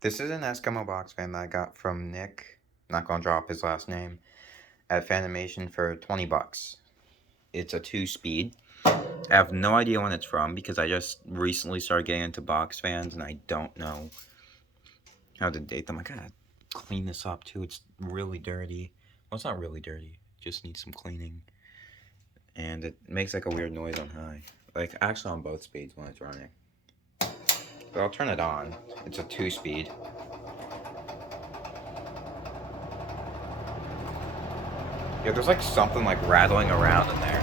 This is an Eskimo box fan that I got from Nick, not gonna drop his last name, at Fanimation for 20 bucks. It's a 2-speed. I have no idea when it's from because I just recently started getting into box fans and I don't know how to date them. I gotta clean this up too. It's really dirty. Well, it's not really dirty. It just needs some cleaning. And it makes like a weird noise on high. Like actually on both speeds when it's running. But I'll turn it on. It's a 2-speed. Yeah, there's like something like rattling around in there.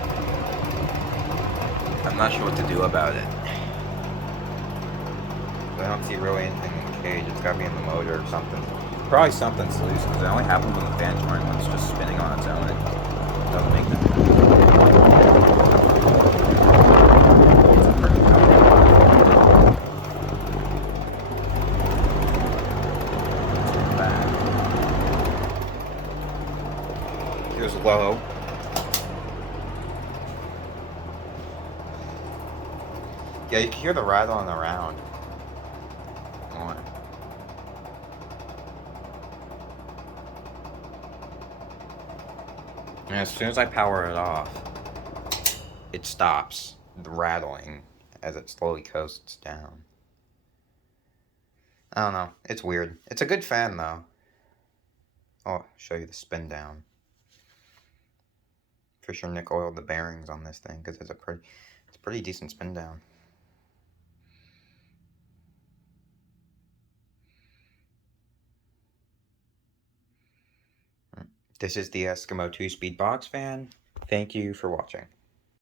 I'm not sure what to do about it. But I don't see really anything in the cage. It's gotta be in the motor or something. Probably something's loose because it only happens when the fan's running, when it's just spinning on its own. It doesn't make the... Here's low. Yeah, you can hear the rattling around. And as soon as I power it off, it stops the rattling as it slowly coasts down. I don't know. It's weird. It's a good fan, though. I'll show you the spin down. For sure Nick oiled the bearings on this thing because it's a pretty decent spin down. This is the Eskimo 2-speed box fan. Thank you for watching.